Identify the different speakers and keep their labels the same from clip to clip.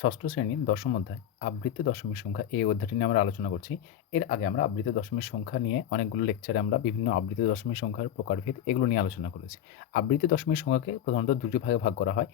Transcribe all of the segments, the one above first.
Speaker 1: ষষ্ঠ শ্রেণির দশম অধ্যায়, আবৃত্তি দশমিক সংখ্যা। এই অধ্যায়টি নিয়ে আমরা আলোচনা করছি। এর আগে আমরা আবৃত্তি দশমিক সংখ্যা নিয়ে অনেকগুলো লেকচারে আমরা বিভিন্ন আবৃত্তি দশমিক সংখ্যার প্রকারভেদ এগুলো নিয়ে আলোচনা করেছি। আবৃত্তি দশমিক সংখ্যাকে প্রধানত দুটি ভাগে ভাগ করা হয়।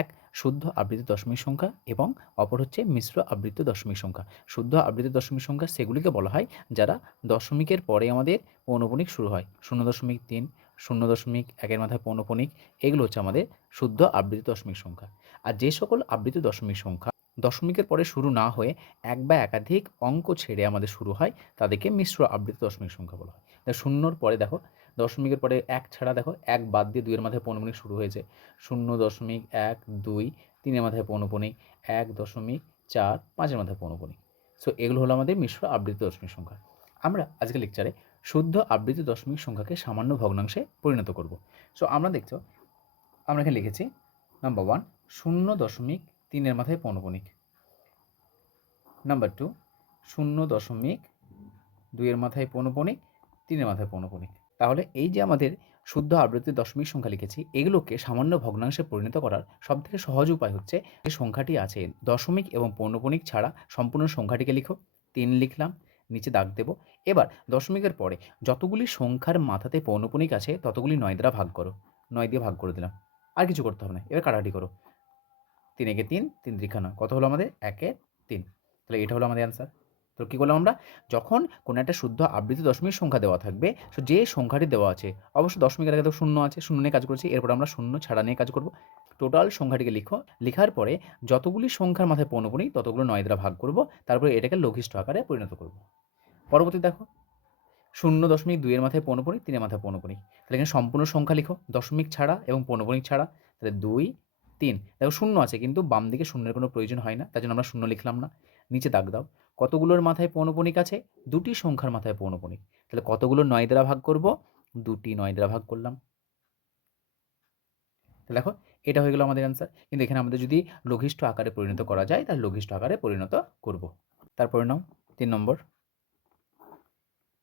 Speaker 1: এক, শুদ্ধ আবৃত্তি দশমিক সংখ্যা এবং অপর হচ্ছে মিশ্র আবৃত্তি দশমিক সংখ্যা। শুদ্ধ আবৃত্তি দশমিক সংখ্যা সেগুলিকে বলা হয় যারা দশমিকের পরে আমাদের পৌনপনিক শুরু হয়। শূন্য দশমিক তিন শূন্য দশমিক একের মাথায় পৌনপণিক এগুলো হচ্ছে আমাদের শুদ্ধ আবৃত্তি দশমিক সংখ্যা। আর যে সকল আবৃত্তি দশমিক সংখ্যা দশমিকের পরে শুরু না হয়ে এক বা একাধিক অঙ্ক ছেড়ে আমাদের শুরু হয়, তাদেরকে মিশ্র আবৃত্তি দশমিক সংখ্যা বলা হয়। শূন্যর পরে দেখো, দশমিকের পরে এক ছাড়া দেখো, এক বাদ দিয়ে দুইয়ের মাথায় পৌনপনিক শুরু হয়েছে। শূন্য দশমিক এক, দুই, তিনের মাথায় পৌনপনিক, এক দশমিক চার, পাঁচের মাথায় পৌনপনিক। সো এগুলো হলো আমাদের মিশ্র আবৃত্তি দশমিক সংখ্যা। আমরা আজকে লেকচারে শুদ্ধ আবৃত্তি দশমিক সংখ্যাকে সামান্য ভগ্নাংশে পরিণত করব। সো আমরা দেখছ, আমরা এখানে লিখেছি নাম্বার ওয়ান শূন্য দশমিক তিনের মাথায় পৌনপনিক নাম্বার টু শূন্য দশমিক দুইয়ের মাথায় পৌনপনিক তিনের মাথায় পৌনপনিক তাহলে এই যে আমাদের শুদ্ধ আবৃত্তি দশমিক সংখ্যা লিখেছি, এগুলোকে সামান্য ভগ্নাংশে পরিণত করার সবথেকে সহজ উপায় হচ্ছে, যে সংখ্যাটি আছে দশমিক এবং পৌনপনিক ছাড়া সম্পূর্ণ সংখ্যাটিকে লিখো। তিন লিখলাম নিচে দাগ দেব। এবার দশমিকের পরে যতগুলি সংখ্যার মাথাতে পৌনপনিক আছে, ততগুলি নয় দ্বারা ভাগ করো। নয় দিয়ে ভাগ করে দিলাম। আর কিছু করতে হবে না। এবার কাটাকাটি করো। তিন একে তিন তিন ত্রিখা নয়। কত হলো আমাদের? একে তিন। তাহলে এটা হলো আমাদের অ্যান্সার তো কী করলাম আমরা? যখন কোনো একটা শুদ্ধ আবৃত্তি দশমিক সংখ্যা দেওয়া থাকবে, তো যে সংখ্যাটি দেওয়া আছে অবশ্য দশমিকের আগে তো শূন্য আছে, শূন্য নিয়ে কাজ করছি, এরপর আমরা শূন্য ছাড়া নিয়ে কাজ করব। টোটাল সংখ্যাটিকে লিখো। লেখার পরে যতগুলি সংখ্যার মাথায় পৌনপনি, ততগুলো নয় দ্বারা ভাগ করব, তারপরে এটাকে লঘিষ্ঠ আকারে পরিণত করব। পরবর্তী দেখো, শূন্য দশমিক দুইয়ের মাথায় পৌনপনিক তিনের মাথায় পৌনপনিক তাহলে এখানে সম্পূর্ণ সংখ্যা লিখো, দশমিক ছাড়া এবং পৌনপনিক ছাড়া। তাহলে দুই, তিন। দেখো শূন্য আছে, কিন্তু বাম দিকে শূন্যের কোনো প্রয়োজন হয় না তাই জন্য আমরা শূন্য লিখলাম না। নিচে দাগ দাও। কতগুলোর মাথায় পৌনপনিক আছে? দুটি সংখ্যার মাথায় পৌনপনিক। তাহলে কতগুলো নয় দ্বারা ভাগ করব? দুটি নয় দ্বারা ভাগ করলাম। তাহলে দেখো, এটা হয়ে গেল আমাদের অ্যান্সার কিন্তু এখানে আমাদের যদি লঘিষ্ঠ আকারে পরিণত করা যায়, তাহলে লঘিষ্ঠ আকারে পরিণত করব। তারপরে নাও, তিন নম্বর।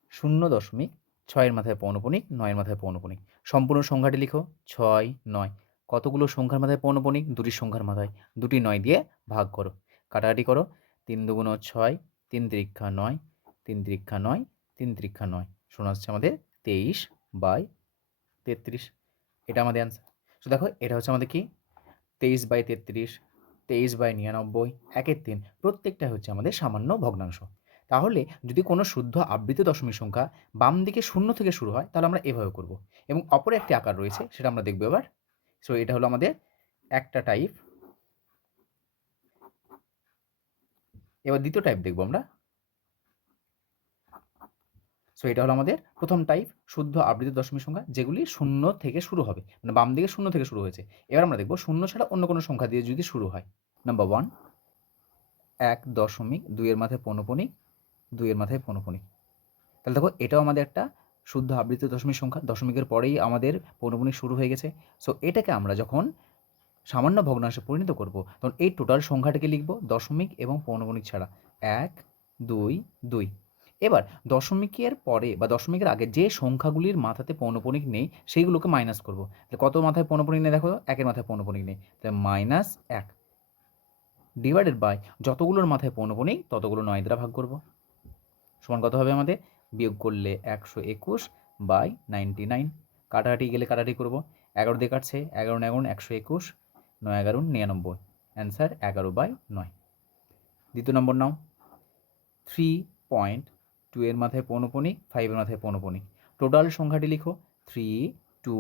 Speaker 1: শূন্য দশমিক ছয়ের মাথায় পৌনপনিক, নয়ের মাথায় পৌনপনিক। সম্পূর্ণ সংখ্যাটি লিখো। ছয়, নয়। কতগুলো সংখ্যার মাথায় পৌনপনিক? দুটি সংখ্যার মাথায়। দুটি নয় দিয়ে ভাগ করো। কাটাকাটি করো। তিন দুগুণ ছয় তিন ত্রিক্ষা নয়, তিন ত্রিক্ষা নয়, তিন ত্রিক্ষা নয়। শোনা হচ্ছে আমাদের তেইশ বাই তেত্রিশ। এটা আমাদের অ্যান্সার তো দেখো, এটা হচ্ছে আমাদের কি? তেইশ বাই তেত্রিশ, তেইশ বাই নিরানব্বই, একের তিন। প্রত্যেকটা হচ্ছে আমাদের সামান্য ভগ্নাংশ। তাহলে যদি কোনো শুদ্ধ আবৃত্তি দশমিক সংখ্যা বাম দিকে শূন্য থেকে শুরু হয়, তাহলে আমরা এভাবে করব। এবং অপর একটি আকার রয়েছে, সেটা আমরা দেখব এবার। সো এটা হলো আমাদের একটা টাইপ এবার দ্বিতীয় টাইপ দেখব আমরা। সো এটা হলো আমাদের প্রথম টাইপ শুদ্ধ আবৃত দশমিক সংখ্যা, যেগুলি শূন্য থেকে শুরু হবে মানে বাম দিকে শূন্য থেকে শুরু হয়েছে। এবার আমরা দেখব শূন্য ছাড়া অন্য কোনো সংখ্যা দিয়ে যদি শুরু হয়। নাম্বার ওয়ান এক দশমিক দুইয়ের মাথায় পৌনপনিক, দুইয়ের মাথায় পৌনপনিক। তাহলে দেখো, এটাও আমাদের একটা শুদ্ধ আবৃত দশমিক সংখ্যা, দশমিকের পরেই আমাদের পৌনপনিক শুরু হয়ে গেছে। সো এটাকে আমরা যখন সামান্য ভগ্নাংশে পরিণত করব। তখন এই টোটাল সংখ্যাটাকে লিখব দশমিক এবং পৌনপনিক ছাড়া। এক, দুই দুই। এবার দশমিকের পরে বা দশমিকের আগে যে সংখ্যাগুলির মাথাতে পৌনপনিক নেই, সেইগুলোকে মাইনাস করব। তাহলে কত মাথায় পৌনপনিক নেই দেখো? একের মাথায় পৌনপনিক নেই। তাহলে মাইনাস এক। ডিভাইডেড বাই যতগুলোর মাথায় পৌনপনিক, ততগুলো নয় দ্বারা ভাগ করব। সমান কত হবে আমাদের? বিয়োগ করলে একশো একুশ বাই নাইনটি নাইন কাটাকাটি গেলে কাটাকাটি করব। এগারো দিয়ে কাটছে। এগারো এগারো একশো একুশ। নয় এগারো নিরানব্বই। অ্যান্সার এগারো বাই নয়। দ্বিতীয় নম্বর নাও। থ্রি পয়েন্ট টু এর মাথায় পৌনপনিক ফাইভের মাথায় পৌনপনিক টোটাল সংখ্যাটি লিখো। থ্রি টু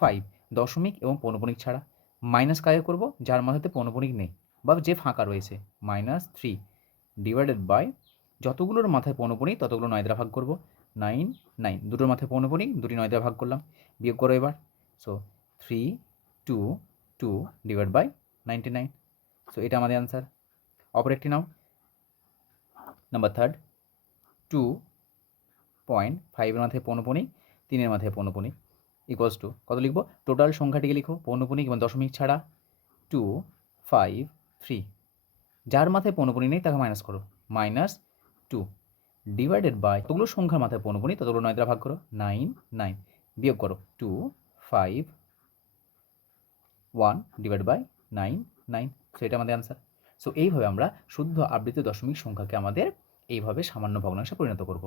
Speaker 1: ফাইভ দশমিক এবং পৌনপনিক ছাড়া। মাইনাস কাজে করব? যার মাথাতে পৌনপনিক নেই। বা যে ফাঁকা রয়েছে। মাইনাস থ্রি ডিভাইডেড বাই যতগুলোর মাথায় পৌনপনিক ততগুলো নয় দ্বারা ভাগ করব। নাইন নাইন দুটোর মাথায় পৌনপনিক দুটি নয় দ্বারা ভাগ করলাম। বিয়োগ করো এবার। So three two two divide by ninety nine so এটা আমাদের অ্যান্সার অপর একটি নাও নাম্বার থার্ড টু পয়েন্ট ফাইভের মাথায় পৌনপনিক তিনের মাথায় পৌনপনিক ইকুয়ালস টু কত লিখব? টোটাল সংখ্যাটিকে লিখো পৌনপনিক এবং দশমিক ছাড়া টু ফাইভ থ্রি যার মাথায় পৌনপনিক নেই, তাকে মাইনাস করো। মাইনাস টু ডিভাইডেড বাই ততগুলো সংখ্যার মাথায় পৌনপনি, ততগুলো নয় দ্বারা ভাগ করো। নাইন নাইন বিয়োগ করো। Two five one divide by nine nine so এটা আমাদের অ্যান্সার সো এইভাবে আমরা শুদ্ধ আবৃত দশমিক সংখ্যাকে আমাদের এইভাবে সামান্য ভগ্নাংশে পরিণত করব।